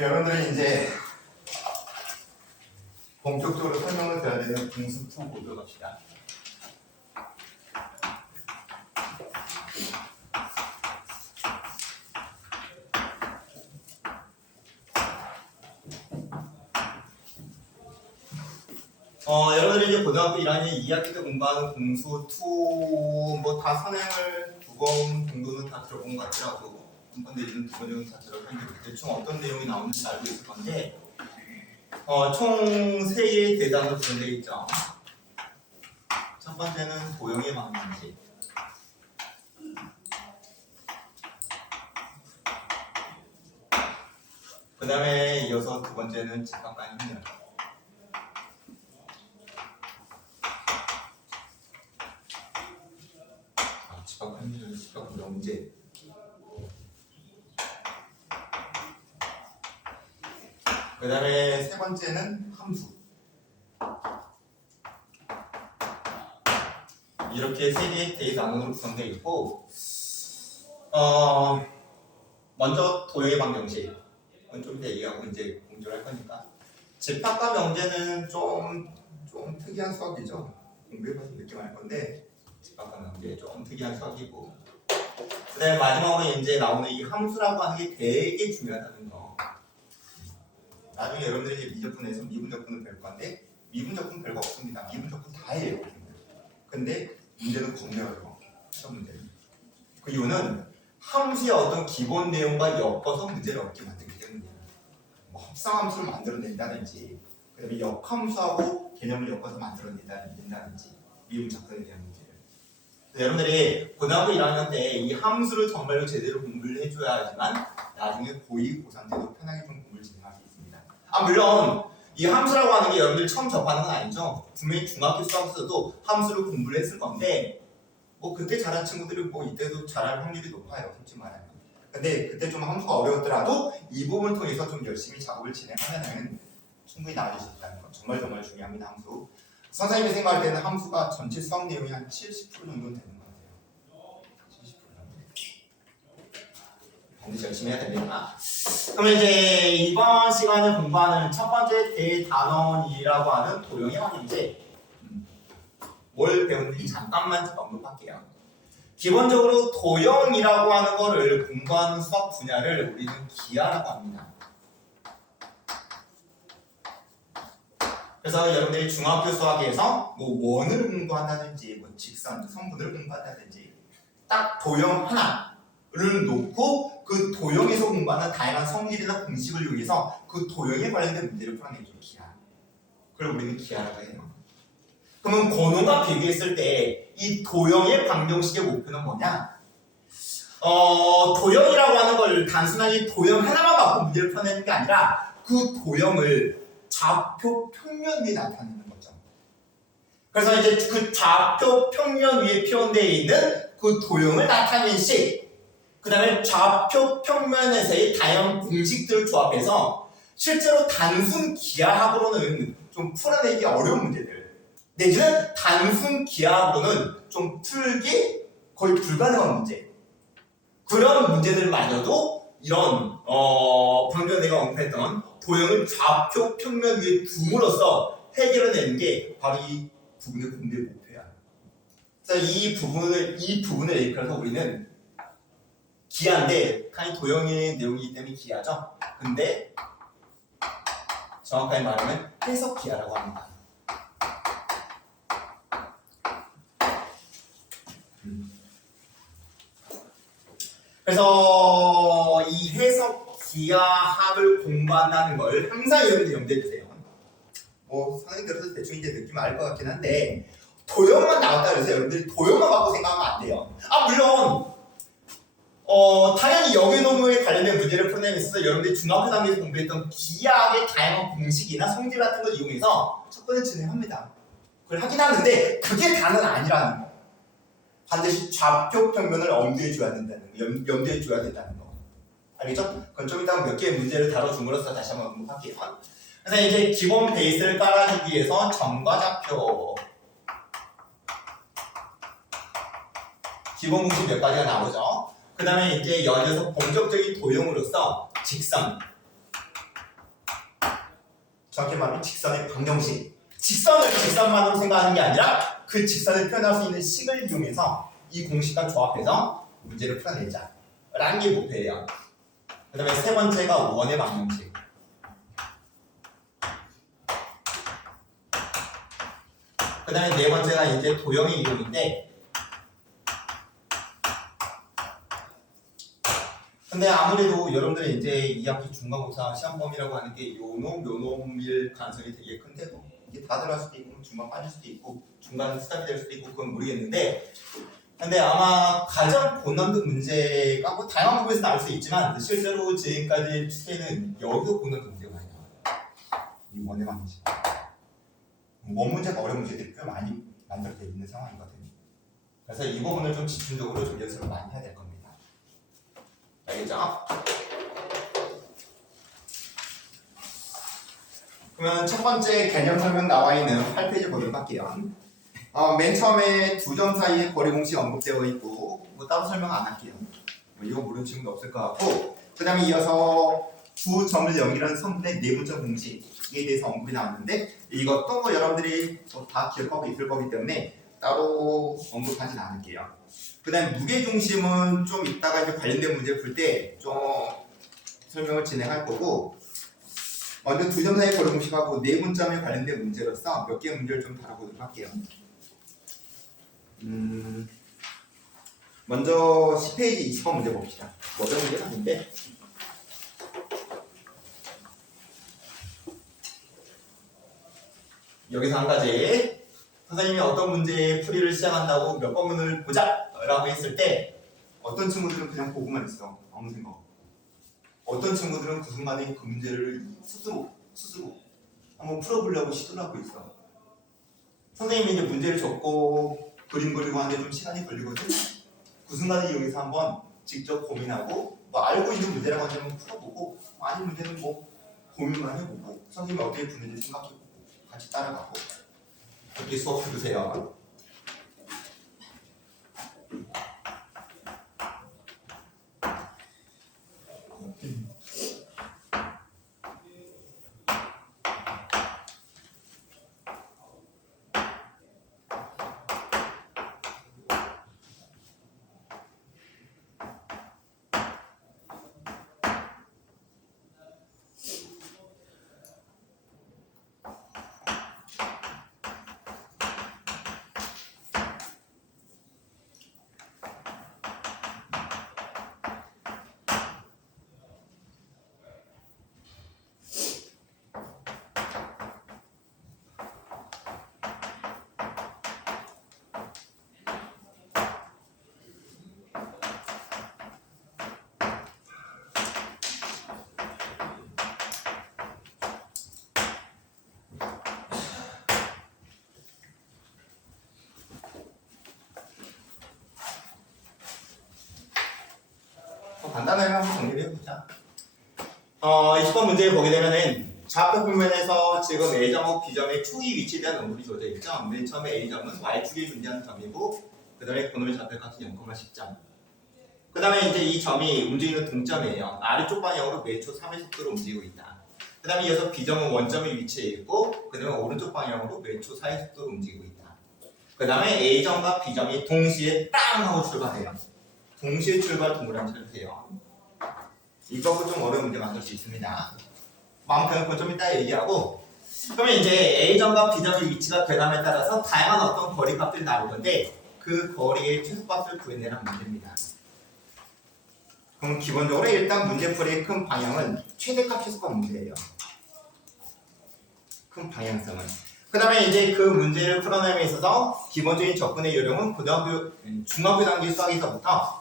여러분들이 이제 본격적으로 설명을 드려야 되는 공수2 보도록 합시다. 여러분들이 이제 고등학교 1학년 2학기 때 공부하는 공수2 뭐 다 선행을 2번 정도는 다 들어본 것 같더라고. 한 번 내지는 2번 정도 다 들어봤는데 대충 어떤 내용이 나오는지 알고 있을 건데 총 3개의 대상으로 구성되어 있죠. 첫 번째는 도형의 방정식, 그 다음에 이어서 두 번째는 직각간 힘열, 직각간 힘열, 직각간 명제, 그 다음에 세 번째는 함수. 이렇게 3개의 대상으로 구성되어 있고 먼저 도형의 방정식 좀 이따 얘기하고 이제 공부를 할 거니까 집합과 명제는 좀 특이한 수학이죠. 공부해봐서 느낌 알 건데 집합과 명제 좀 특이한 수학이고 그 다음에 마지막으로 이제 나오는 이 함수라고 하는 게 되게 중요하다는 거. 나중에 여러분들이 이제 미적분에서 미분적분을 배울 건데 미분적분 별거 없습니다. 미분적분 다 해요. 근데 문제는 겁나 어려워. 시험 문제는. 그 이유는 함수의 어떤 기본 내용과 엮어서 문제를 얻게 만들기 때문이에요. 뭐 합성함수를 만들어낸다든지 그 다음에 역함수하고 개념을 엮어서 만들어낸다든지 미분적분에 대한 문제를. 여러분들이 고등학교 1학년 때 이 함수를 정말로 제대로 공부를 해줘야 하지만 나중에 고2, 고3 때도 편하게 좀 공부를 진행할 수 있습니다. 물론 이 함수라고 하는 게 여러분들이 처음 접하는 건 아니죠. 분명히 중학교 수학에서도 함수를 공부를 했을 건데 뭐 그때 잘한 친구들이 뭐 이때도 잘할 확률이 높아요. 솔직히 말하면. 근데 그때 좀 함수가 어려웠더라도 이 부분을 통해서 좀 열심히 작업을 진행하면은 충분히 나아질 수 있다는 거. 정말 중요합니다. 함수. 선생님이 생각할 때는 함수가 전체 수학 내용이 한 70% 정도는 되는 것 같아요. 70% 정도. 반드시 열심히 해야 됩니다. 그러면 이제 이번 시간에 공부하는 첫 번째 대단원이라고 하는 도형의 방정식. 뭘 배우는지 잠깐만 언급할게요. 기본적으로 도형이라고 하는 거를 공부하는 수학 분야를 우리는 기하라고 합니다. 그래서 여러분들이 중학교 수학에서 뭐 원을 공부한다든지 뭐 직선, 성분을 공부한다든지 딱 도형 하나를 놓고 그 도형에서 공부하는 다양한 성질이나 공식을 이용해서 그 도형에 관련된 문제를 풀어내죠. 기하. 그걸 우리는 기하라고 해요. 그러면 고놈과 비교했을 때 이 도형의 방정식의 목표는 뭐냐? 도형이라고 하는 걸 단순하게 도형 하나만 갖고 문제를 풀어내는 게 아니라 그 도형을 좌표 평면 위에 나타내는 거죠. 그래서 이제 그 좌표 평면 위에 표현되어 있는 그 도형을 나타내는 식, 그 다음에 좌표 평면에서의 다양한 공식들을 조합해서 실제로 단순 기하학으로는 좀 풀어내기 어려운 문제들, 내지는 단순 기하학으로는 좀 풀기 거의 불가능한 문제, 그런 문제들마저도 이런 방금 전에 내가 언급했던 도형을 좌표 평면 위에 둠으로써 해결해내는 게 바로 이 부분의 공부의 목표야. 그래서 이 부분을 얘기해서 우리는 기하인데 당연히 도형의 내용이기 때문에 기하죠. 근데 정확하게 말하면 해석 기하라고 합니다. 그래서 이 해석 기하학을 공부한다는 걸 항상 여러분들 염두해 주세요. 뭐 선생님들도 대충 이제 느낌 알 것 같긴 한데 도형만 나왔다 그래서 여러분들이 도형만 갖고 생각하면 안 돼요. 물론 당연히 여기노무에 관련된 문제를 풀어내면서 여러분들이 중학교 단계에서 공부했던 기하학의 다양한 공식이나 성질 같은 걸 이용해서 척도를 진행합니다. 그걸 하긴 하는데 그게 다는 아니라는 거. 반드시 좌표 평면을 염두해 줘야 된다는 거. 염두해 줘야 된다는 거. 알겠죠? 그건 좀 이따 몇 개의 문제를 다뤄줌으로써 다시 한번 언급할게요. 그래서 이제 기본 베이스를 깔아주기 위해서 점과 좌표, 기본 공식 몇 가지가 나오죠. 그 다음에 이제 연이어서 본격적인 도형으로서 직선, 정확히 말하면 직선의 방정식. 직선을 직선만으로 생각하는 게 아니라 그 직선을 표현할 수 있는 식을 이용해서 이 공식과 조합해서 문제를 풀어내자 라는 게 목표예요. 그 다음에 세 번째가 원의 방정식. 그 다음에 네 번째가 이제 도형의 이동인데, 근데 아무래도 여러분들이 이제 2학기 중간고사 시험범위라고 하는 게 요놈일 가능성이 되게 큰데, 뭐 이게 다 들어갈 수도 있고 중간 빠질 수도 있고 중간 스탑이 될 수도 있고 그건 모르겠는데, 근데 아마 가장 고난도 문제가 뭐 다양한 부분에서 나올 수 있지만 실제로 지금까지 추세는 여기서 고난도 문제가 많이 나와요. 이 원의 방식. 원 문제가 어려운 문제들이 꽤 많이 만들어져 있는 상황이거든요. 그래서 이 부분을 좀 집중적으로 좀 연습을 많이 해야 될 겁니다. 알겠죠? 그러면 첫 번째 개념 설명 나와 있는 8페이지 보도록 할게요. 맨 처음에 두 점 사이의 거리 공식 언급되어 있고 뭐 따로 설명 안 할게요. 이거 모르는 친구도 없을 것 같고, 그 다음에 이어서 두 점을 연결하는 성분의 내분점 공식에 대해서 언급이 나왔는데, 이것도 뭐 여러분들이 다 기억하고 있을 거기 때문에 따로 언급하진 않을게요. 그 다음에 무게중심은 좀 이따가 이제 관련된 문제 풀 때 좀 설명을 진행할 거고, 먼저 두 점 사이의 거리 공식하고 내분점에 관련된 문제로서 몇 개의 문제를 좀 다뤄보도록 할게요. 먼저 10페이지 20번 문제 봅시다. 어려운 문제는 아닌데, 여기서 한 가지, 선생님이 어떤 문제의 풀이를 시작한다고 몇 번문을 보자 라고 했을 때 어떤 친구들은 그냥 보고만 있어. 아무 생각 없고, 어떤 친구들은 그 순간에 그 문제를 스스로 한번 풀어보려고 시도를 하고 있어. 선생님이 이제 문제를 적고 그림 그리고 하는데 좀 시간이 걸리거든. 그 순간을 이용해서 한번 직접 고민하고, 뭐 알고 있는 문제라고 하면 풀어보고, 아닌 문제는 뭐 고민만 해보고 선생님이 어떻게 푸는지 생각해보고 같이 따라가고, 그렇게 수업 들으세요. 간단하게 한번 정리를 해보자. 20번 문제를 보게 되면은 좌표 평면에서 지금 A점하고 B점의 축이 위치에 대한 언급이 주어져 있죠. 맨 처음에 A점은 Y축에 존재하는 점이고, 그 다음에 그놈의 좌표값은 0,10점. 그 다음에 이제 이 점이 움직이는 동점이에요. 아래쪽 방향으로 매초 3의 속도로 움직이고 있다. 그 다음에 이어서 B점은 원점에 위치해 있고, 그 다음에 오른쪽 방향으로 매초 4의 속도로 움직이고 있다. 그 다음에 A점과 B점이 동시에 땅 하고 출발해요. 동시에 출발 동그라미 쳐주세요. 이거 좀 어려운 문제 만들 수 있습니다. 아무튼 그건 좀 이따 얘기하고, 그러면 이제 A점과 B점의 위치가 변함에 따라서 다양한 어떤 거리 값들이 나올 건데, 그 거리의 최소값을 구해내라는 문제입니다. 그럼 기본적으로 일단 문제풀이의 큰 방향은 최대값 최소값 문제예요. 큰 방향성은. 그 다음에 이제 그 문제를 풀어내에 있어서 기본적인 접근의 요령은 중학교 단계 수학에서부터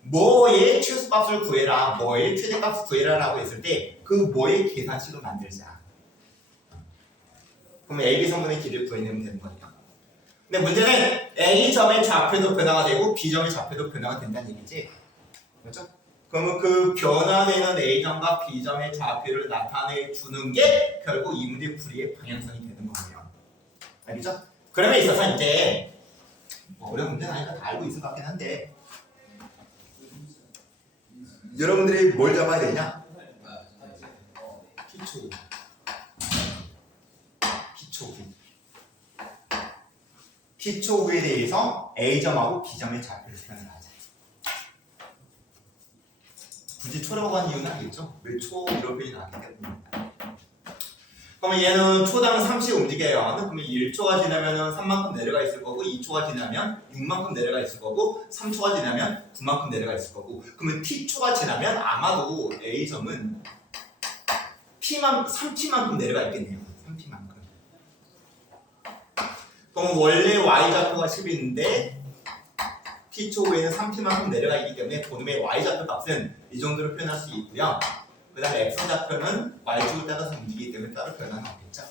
뭐의 최소값을 구해라, 뭐의 최대값을 구해라 라고 했을 때 그 뭐의 계산식을 만들자. 그러면 AB 성분의 길이를 구해내면 되는 거니까. 근데 문제는 A점의 좌표도 변화가 되고 B점의 좌표도 변화가 된다는 얘기지. 그렇죠? 그러면 그 변화되는 A점과 B점의 좌표를 나타내 주는 게 결국 이 문제 풀이의 방향성이 되는 거예요. 알겠죠? 그러면 있어서 이제 어려운 문제는 아니까 다 알고 있을 것 같긴 한데, 여러분들이 뭘 잡아야 되냐? 기초. T초에 대해서 A점하고 B점의 좌표를 표현을 하자. 굳이 초라고 하는 이유는 알겠죠? 왜 초 이런 표현이 나왔기 때문입니다. 그러면 얘는 초당 3씩 움직여요. 그러면 1초가 지나면 3만큼 내려가 있을 거고 2초가 지나면 6만큼 내려가 있을 거고 3초가 지나면 9만큼 내려가 있을 거고 그러면 T초가 지나면 아마도 A점은 3T만큼 내려가 있겠네요. 3T만큼. 그럼 원래 Y좌표가 10인데 T초 후에는 3T만큼 내려가 있기 때문에 그놈의 Y좌표 값은 이 정도로 표현할 수 있고요. 그 다음에 X좌표는 Y축을 따라서 움직이기 때문에 따로 변화는 없겠죠.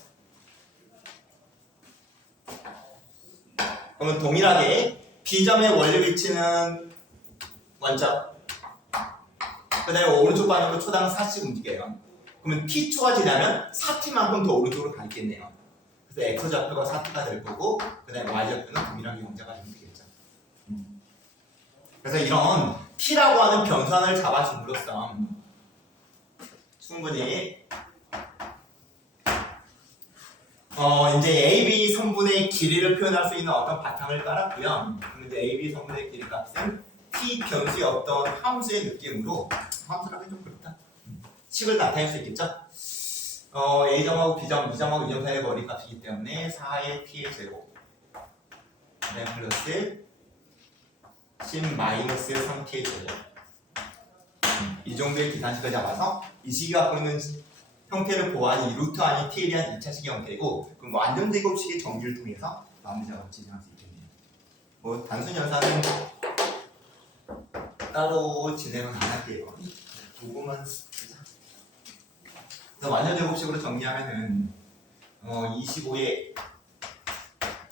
그러면 동일하게 B점의 원래 위치는 원점 그 다음에 오른쪽 방향으로 초당 4씩 움직여요. 그러면 T초가 지나면 4T만큼 더 오른쪽으로 가 있겠네요. 그래서 X좌표가 4T가 될 거고 그 다음에 Y좌표는 동일하게 영자가 되면 되겠죠. 그래서 이런 T라고 하는 변수안을 잡아줌으로써 충분히 이제 AB 성분의 길이를 표현할 수 있는 어떤 바탕을 깔았고요. 그럼 이제 AB 성분의 길이 값은 T 변수의 어떤 함수의 느낌으로 함수라고 하면 좀 그렇다. 식을 나타낼 수 있겠죠. A점하고 B점, 2점하고 2점 사이의 거리 값이기 때문에 4의 T의 제곱 그다음 플러스 10 마이너스 3T의 제곱 이 정도의 계산식을 잡아서 이 식이 갖고 있는 형태를 보아하니 루트 아니 T에 대한 2차식의 형태이고 그럼 완전 제곱식의 정리를 통해서 마무리 작업을 진행할 수 있겠네요. 뭐 단순 연산은 따로 진행은 안 할게요. 그거만 쓰자. 그래서 완전 제곱식으로 정리하면은 25의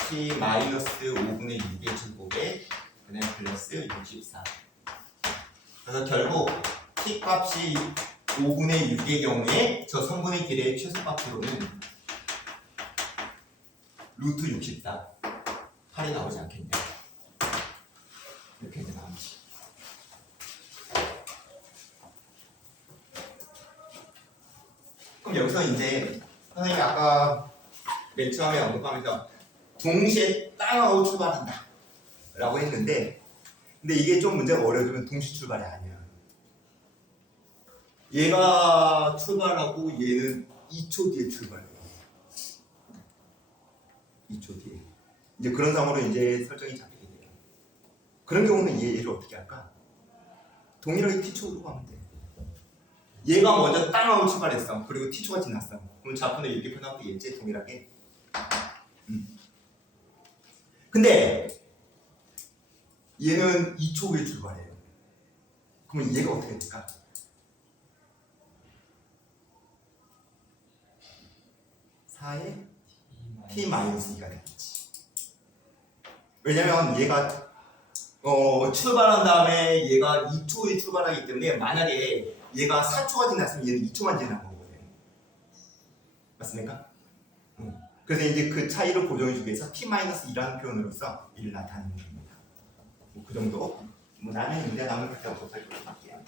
T 마이너스 5분의 6의 제곱에 그다음 플러스 64. 그래서 결국 T 값이 5분의 6의 경우에 저 성분의 길이의 최소값으로는 루트 64 8이 나오지 않겠냐. 이렇게 이제 나오지. 그럼 여기서 이제 선생님이 아까 맨 처음에 언급하면서 동시에 땅하고 출발한다 라고 했는데 근데 이게 좀 문제가 어려워지면 동시 출발이 아니야. 얘가 출발하고 얘는 2초 뒤에 출발해요. 2초 뒤에. 이제 그런 상황으로 이제 설정이 잡히게 돼요. 그런 경우는 얘를 어떻게 할까? 동일하게 T초로 가면 돼. 얘가 먼저 땅하고 출발했어. 그리고 T초가 지났어. 그럼 좌표는 이렇게 표현하면 되겠지? 동일하게. 근데 얘는 2초 후에 출발해요. 그러면 얘가 어떻게 될까? 에 T-2가 되겠지. 왜냐면 얘가 출발한 다음에 얘가 2초에 출발하기 때문에 만약에 얘가 4초가 지났으면 얘는 2초만 지난 거거든요. 맞습니까? 그래서 이제 그 차이를 보정해주기 위해서 T-2라는 표현으로서 이를 나타내는 겁니다. 그 정도. 나는 문제 남을 그때 없어서 살펴볼게요.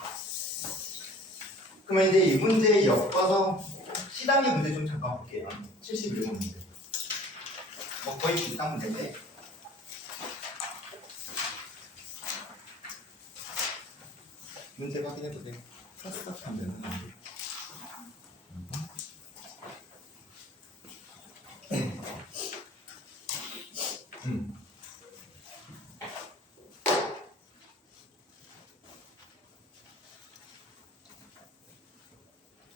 그러면 이제 이 문제에 엮어서 시단계 문제 좀 잠깐 볼게요. 71번 문제. 거의 비슷한 문제인데 문제 확인해 보세요. 하면 안 돼요.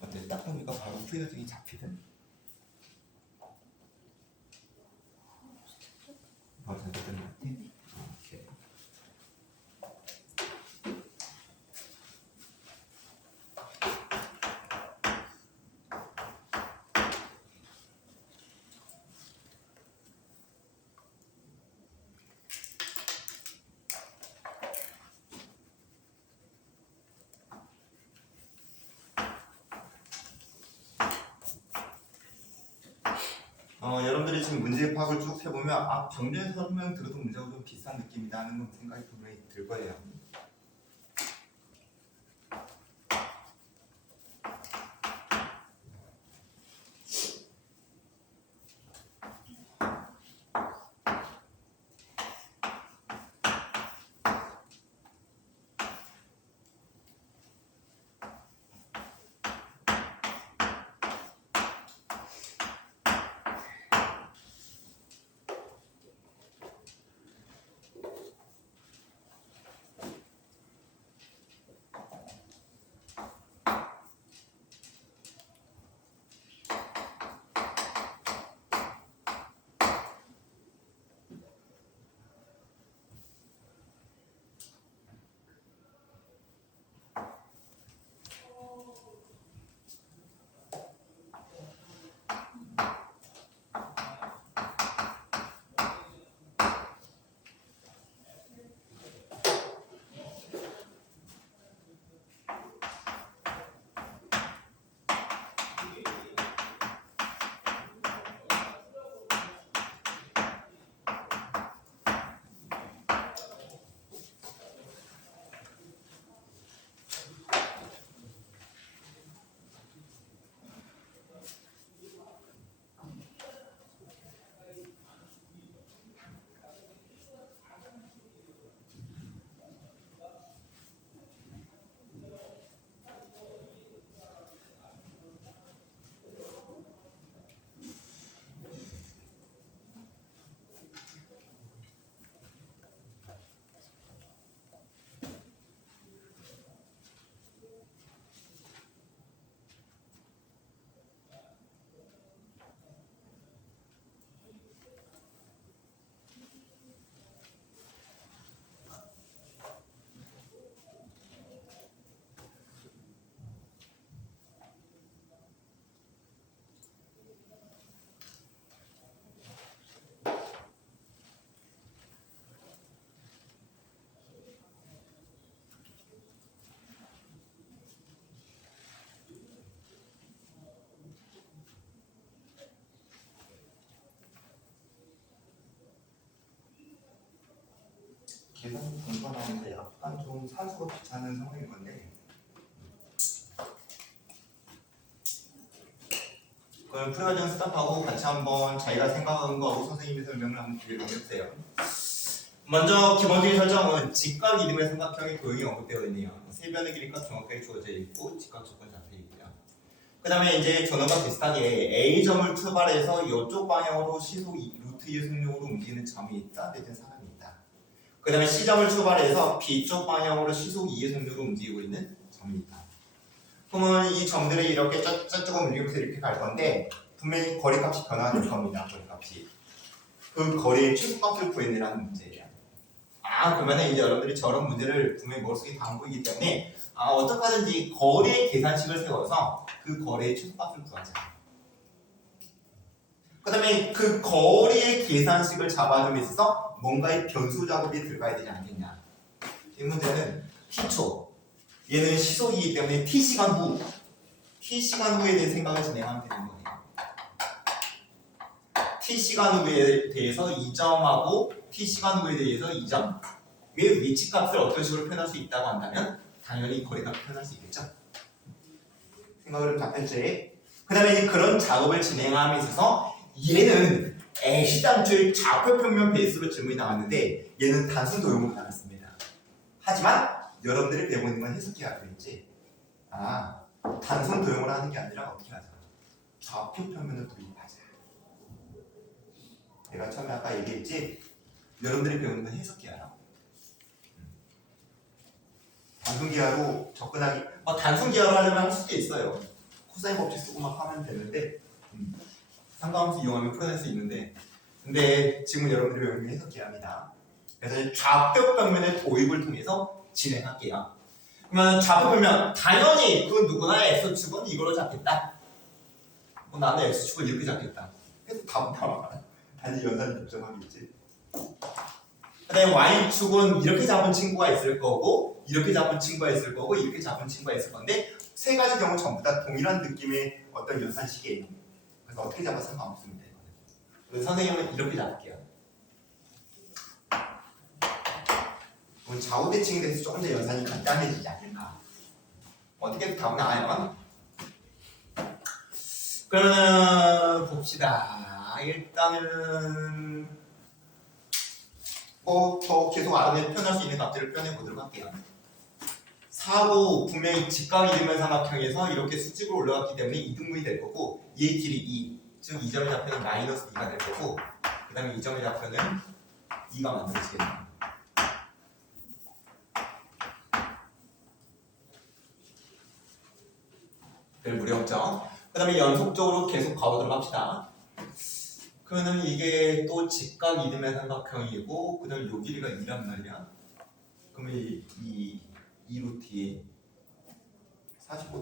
어때? 딱 보니까 바로 프리어팅이 잡히든 바로 잡히든 것 같아. 오케이. 여러분들이 지금 문제 파악을 쭉 해보면 정리해서 설명 들어도 문제가 좀 비슷한 느낌이다 하는 생각이 분명히 들 거예요. 계산 공부가 나오는데 약간 좀 산수가 귀찮은 상황인 건데 그럼 프리과정 스탑하고 같이 한번 자기가 생각한 거하고 선생님의 설명을 한번 비교해 보세요. 먼저 기본적인 설정은 직각 이름의 삼각형이 도형이 언급되어 있네요. 세변의 길이가 정확하게 주어져 있고 직각 조건 잡혀 있고요. 그 다음에 이제 전원과 비슷하게 A점을 출발해서 이쪽 방향으로 시속 루트 2의 속력으로 움직이는 점이 있다 내지는 사람이 있다. 그 다음에 C점을 출발해서 B쪽 방향으로 시속 2의 속력으로 움직이고 있는 점이 있다. 그러면 이 점들이 이렇게 쫙쫙 움직이면서 이렇게 갈 건데 분명히 거리값이 변화될 겁니다. 거리값이. 그 거리의 최소값을 구해내라는 문제예요. 그러면 이제 여러분들이 저런 문제를 분명히 머릿속에 담고있기 때문에 어떻게 하든지 거리의 계산식을 세워서 그 거리의 최소값을 구하자. 그 다음에 그 거리의 계산식을 잡아줌에 있어서 뭔가의 변수 작업이 들어가야 되지 않겠냐. 이 문제는 t초. 얘는 시속이기 때문에 t시간 후에 대해 생각을 진행하면 되는 거예요. t시간 후에 대해서 2점하고 t시간 후에 대해서 2점. 위치값을 어떤 식으로 표현할 수 있다고 한다면 당연히 거리값을 표현할 수 있겠죠. 생각을 좀 잡혔지. 그 다음에 이제 그런 작업을 진행함에 있어서 얘는 시당초에 좌표평면 베이스로 질문이 나왔는데 얘는 단순 도형으로 나왔습니다. 하지만 여러분들이 배우고 있는 건 해석해야 되겠지. 단순 도형으로 하는 게 아니라 어떻게 하자. 좌표평면을 도입하자. 내가 처음에 아까 얘기했지. 여러분들이 배우는 건 해석해야. 단순 기하로 접근하기. 단순 기하로 하려면 할 수도 있어요. 코사인 법칙 쓰고 막 하면 되는데 상관함수 이용하면 풀어낼 수 있는데 근데 지금 여러분들이 배우는 게 해석 기하입니다. 그래서 좌표평면의 도입을 통해서 진행할게요. 그러면 좌표평면 당연히 그 누구나 x축은 이걸로 잡겠다. 나는 x축을 이렇게 잡겠다. 그래서 답은 나와. 단지 연산이 결정하겠지. 그다음에 y축은 이렇게 잡은 친구가 있을 거고 이렇게 잡은 친구가 있을 거고 이렇게 잡은 친구가 있을 건데 세 가지 경우 전부 다 동일한 느낌의 어떤 연산식이에요. 그래서 어떻게 잡아도 상관없습니다. 그래서 선생님은 이렇게 잡을게요. 좌우 대칭에 대해서 조금 더 연산이 간단해지지 않을까. 어떻게 해도 답은 나와요. 그러면 봅시다. 일단은 더 계속 알아내 표현할 수 있는 값들을 표현해 보도록 할게요. 4고 분명히 직각 이등변 삼각형에서 이렇게 수직으로 올라갔기 때문에 이등분이 될 거고 얘의 길이 2, 즉 2점의 좌표는 마이너스 2가 될 거고 그 다음에 2점의 좌표는 2가 만들어지겠네요. 별 무리 없죠? 그 다음에 연속적으로 계속 가보도록 합시다. 그러면 이게 또 직각 이등변 삼각형이고 그 다음에 요 길이가 2란 말이야. 그러면 이 루트에 45도